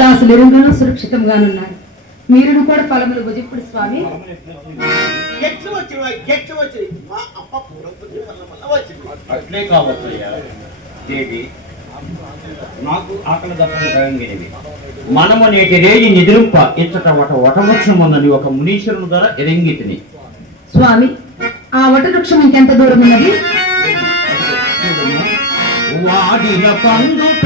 దాసులు ఎరువులను సురక్షితంగానున్నారు. మీరును కూడా ఫలములు భుజిప్పుడు స్వామి. అట్లే కావచ్చయ్యా దేవి, నాకు ఆకలి దప్పనివి. మనము నేటి రేయి నిద్రింప ఇచ్చట వటవృక్షముందని ఒక మునీశ్వరుని ద్వారా ఎరింగితిని స్వామి. ఆ వటవృక్షం ఇంకెంత దూరం ఉన్నది? వాడిన పండుగ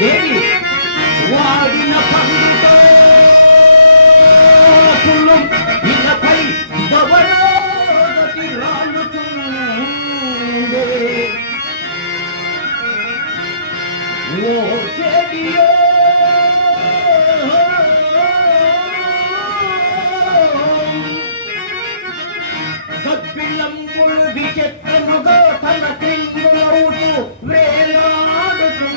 దేవి, వాడిన పండుగ ఇలపై దవడోదటి రాలుచుండే ఓ చెడియో కప్పిలంబులు విచెత్తనుగా తన తింగులవుతూ వేలాడుతుమ్మలం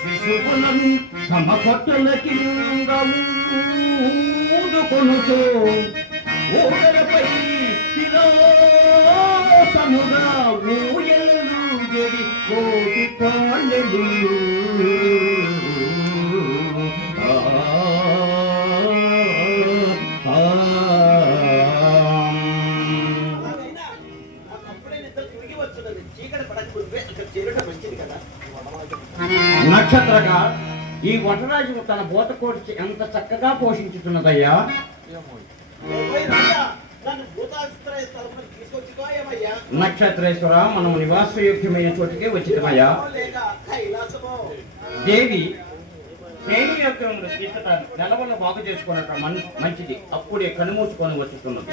శిశువులను తమ కొట్టల కింగూడుకొనుచు ఊడలపై శిలాసముగా ఊయలు గడి కోటి కాళ్ళెలు నక్షత్రగా ఈ వటరాజు తన బోతకోటి ఎంత చక్కగా పోషించుతున్నదయ్యా. నక్షత్రేశ్వర, మనం నివాసయోగ్యమైన చోటుకే వచ్చినమయ్యా. దేవి శ్రేణియోగ్యములు తీసుట నెలవల్ల బాగు చేసుకున్నట్టు మంచిది. అప్పుడే కనుమూసుకొని వచ్చుతున్నది.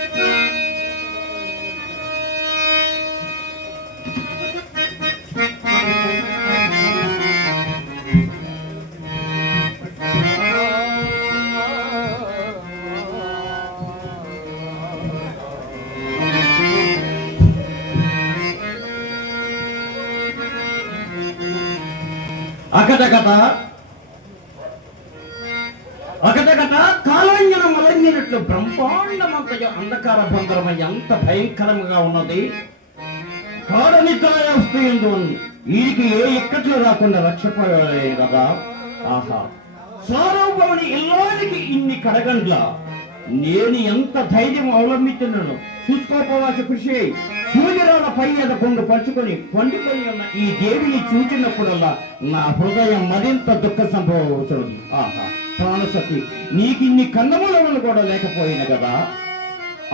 అకటకట కాలాంజన మలంగినట్లు బ్రహ్మాండమంతయ అంధకార బంధరమై అంత భయంకరంగా ఉన్నది. కాడనికాయ వస్తూ వీరికి ఏ ఇక్కట్లు రాకుండా రక్షపడే కదా. ఆహా, సార్వభౌముని ఇల్లానికి ఇన్ని కడగండ్ల నేను ఎంత ధైర్యం అవలంబించున్నాను. చూసుకోపోవాల్సి కృషి సూర్యరాల పై ఎదకొండు పంచుకొని పండుకొని ఉన్న ఈ దేవిని చూచినప్పుడల్లా నా హృదయం మరింత దుఃఖ సంభవించున్నది. ఆహా ప్రాణసతి, నీకు ఇన్ని కన్నములను కూడా లేకపోయిన కదా.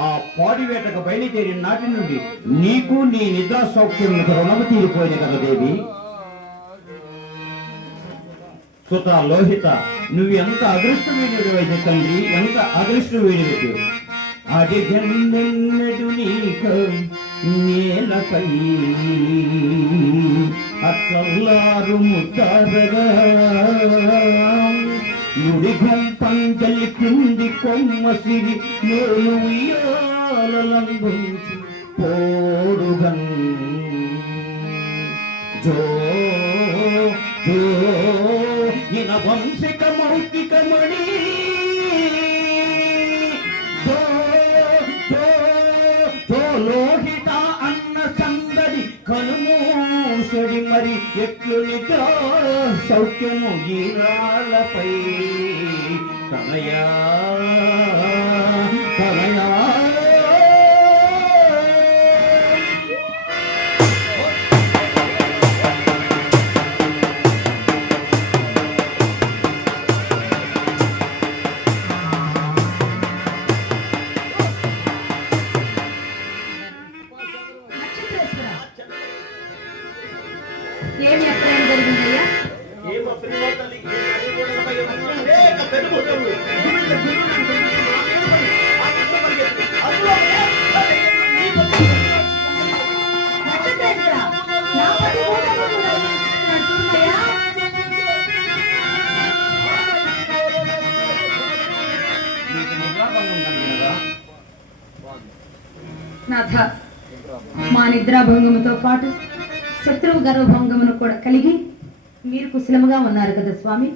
ఆ పాడివేటకు బయలుదేరి నాటి నుండి నీకు నీ నిద్రా సౌఖ్యములకు రుణము తీరిపోయిన కదా దేవి. సుత లోహిత, నువ్వు ఎంత అదృష్టమైనటువంటి తండ్రి, ఎంత అదృష్టమైనవి. అడిగన్నెన్నడు నీకు నేలపై అట్లల్లారు ముద్దారగా నుడిగం పంజలి కింది కొమ్మసిరి నేను ఉయ్యాలందుంచి పోడుగన్ జో జో ఇన వంశిక మౌక్తికమణి లోహిత అన్న సందడి కనుమూసడి మరి ఎట్లు నిద్ర సౌఖ్యము ఈరాళ్ళపై తనయా తనయా. ఏమి ఎప్పుడైనా జరిగిందయ్యా? నాథ, మా నిద్రాభంగముతో పాటు శత్రువు గర్వభంగమును కూడా కలిగి మీరు కుశలముగా ఉన్నారు కదా స్వామి.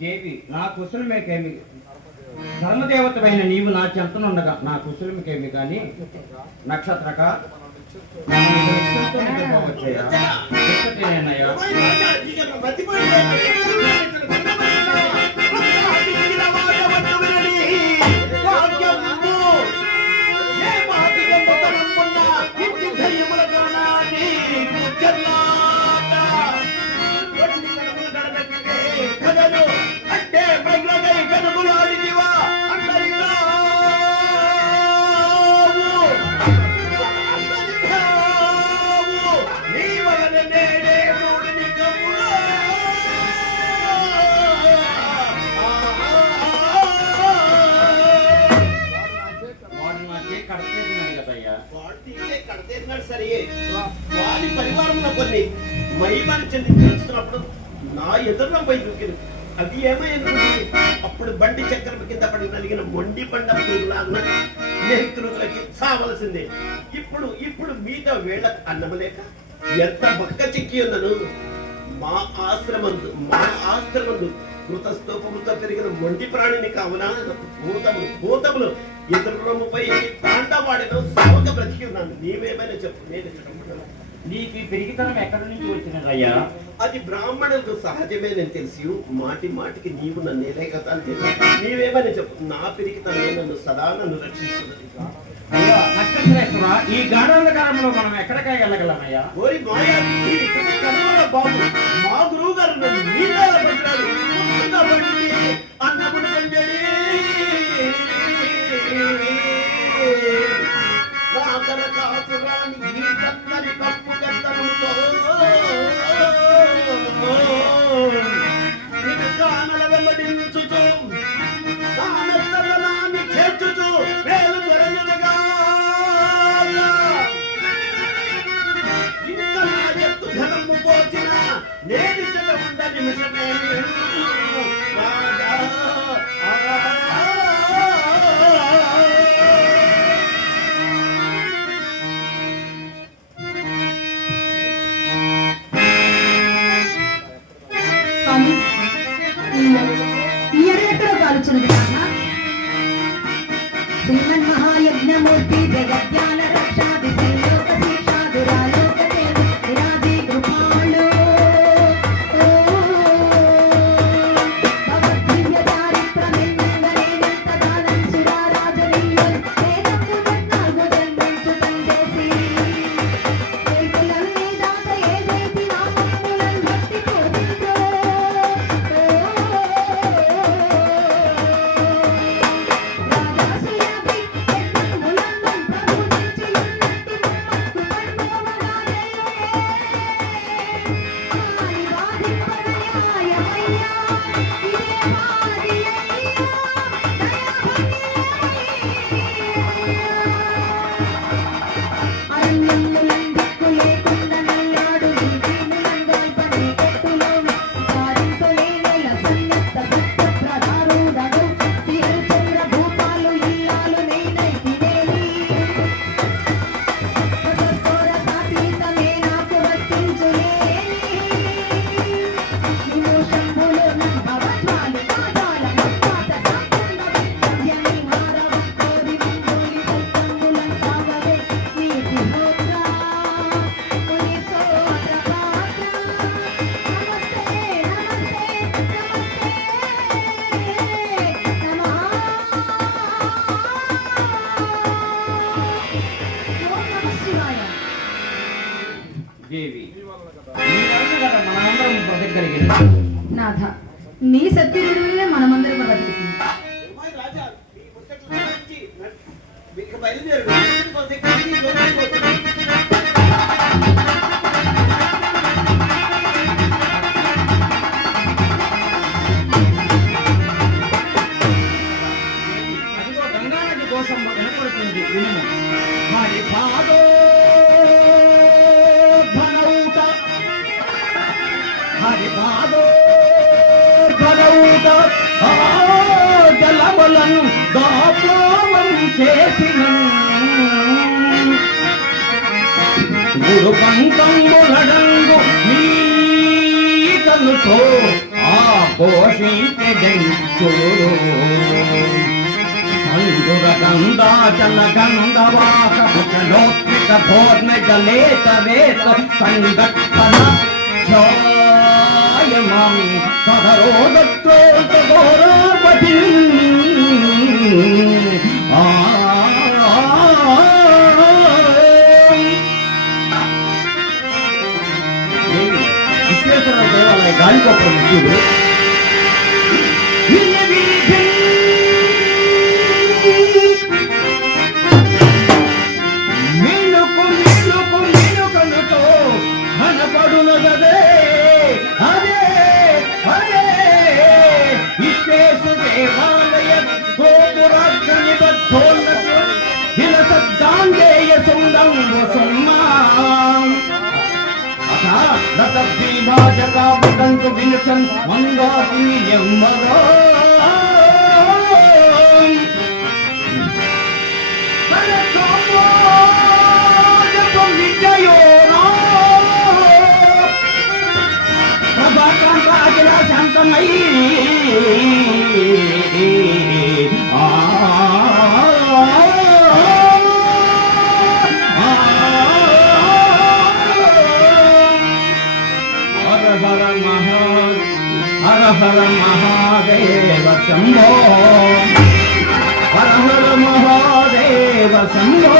దేవి, నా కుశలమేకేమి, ధర్మదేవతమైన నీవు నా చెంతనుండగా నా కుశలమేకేమి కానీ నక్షత్రక వచ్చాయా ఎక్కడేనయ్యా అంటే మహిళకై కనుగులాడిదివా నీ వలన నేనే మూడిని కమ్ములా వాడు నాకే కడతేస్తున్నాడు కదయ్యా వాడు తీసే కడతేసినాడు సరే వాడి పరివారంలో కొన్ని మహిమని చెంది తెలుస్తున్నప్పుడు నా ఎదురులో పోయి దూకింది అది ఏమైంది అప్పుడు బండి చక్రం కింద పడి నలిగిన మొండి పండ పురుగులాగా స్నేహితులకి చావలసిందే ఇప్పుడు ఇప్పుడు మీద వేళ అన్నమలేక ఎంత బక్క చిక్కి ఉన్నను మా ఆశ్రమందు మృత స్తూపములతో పెరిగిన మొండి ప్రాణిని కావున భూతములు ఎదురుపై తాండవాడిలో సావక బ్రతికి ఉన్నాను నీవేమైనా చెప్పు నేను చెప్పను నీకు ఈ పెరిగితనం ఎక్కడి నుంచి వచ్చినదయ్యా అది బ్రాహ్మణులకు సహజమే నేను తెలిసి మాటి మాటికి నీవు నన్ను ఏలేకతాలు చేసి నీవేమని చెప్పు నా పెరిగితనే నన్ను సదా నన్ను రక్షిస్తున్నది అయ్యా నక్షత్రేశ్వర ఈ గాఢాంధకారంలో మనం ఎక్కడికి వెళ్ళగలమయ్యా ఓరి మాయా బాబు మా గురువు గారు నన్ను నీళ్ళ పడ్డాడు అన్నముడు పంజడి రాతల కాసురాని ఈ కత్తని కప్పు కత్తనుతో నిన్ను కానల వెంబడించుచు నామెత్తనాన్ని చేర్చుచు వేలు దొరలుగా ఇంకా నా ఎత్తు ధనము పోచిన నేను చెట ఉండ నిమిషమే రాజా స్వామి ఈ ఎక్కడో కాలుచున్నది నాన్న శ్రీమన్ మహాయజ్ఞమూర్తి జగజ్ఞాన రక్షాది శ్రీలోక శిక్షాదురాలోక విరాజి కృపాళు భగవద్దివ్య చారిత్రమిన్నంగనేనంత కాలం సురారాజనీయం వేదము జన్మార్గు జన్మించు తంజేసి వేగులన్నీ దాత ఏదైతి నామములను భక్తి పూజించు రాజాసుయాభి యజ్ఞములందం ప్రభుజించి ఉన్నట్టి మమ్మకు పన్మోమగానే ఆని బాధిపడయాయమయ్యా ఇదే బాధియయ్యా అరణ్యములందుకు లేకుండా నల్లాడు నీతిములందల్పనే ఎత్తులోను సారింతులేనెల సన్నిత్త భక్త ప్రధారుడను తిరుచంద్ర భూపాలు ఇల్లాలు నేనైతివేలి సదస్వర సాతీతమే నాకు వర్తించులేని నిన్ను శంభులు భవజ్వాలి పాదాల మత్వాత సాకుండ విద్యని మారవ కోరి మంగోలి సత్తంగులం సావవే నీతి హోత్ర ముని సోత్ర పాత్ర నమస్తే ఓం నమః శివాయ దేవి నీ వలన కదా మనమందరం బ్రతకగలిగినది నాథ నీ సత్యరుడివే మనమందరం బతుకుతుంది ఏమై రాజా ఈ ముచ్చట్లు గురించి మీకు బయలుదేరు కొంచెం కానీ లోపలికి అదిగో గంగానది కోసం వినపడుతుంది వినుము మరి పాదో ధనౌట హరి పాదో ధనౌట ఆ జలములను దాప్లోమం చేసిన గురు పంకంబులడంగు నీకనుతో ఆ పోషించెడు అంగుర గంధాచల గంధవాహ భోర్మిక భోర్మిక లేత వేత సంఘటన ఛాయమాం పదరోగత్రోపతి విశ్వేశ్వర దేవాలయ గాలిగోపురం ముఖ్యుడు జగాపటంతు వినుచన్ మంగాతి యమ్మగా శాంతమై హర హర మహాదేవ శంభో హర హర మహాదేవ శంభో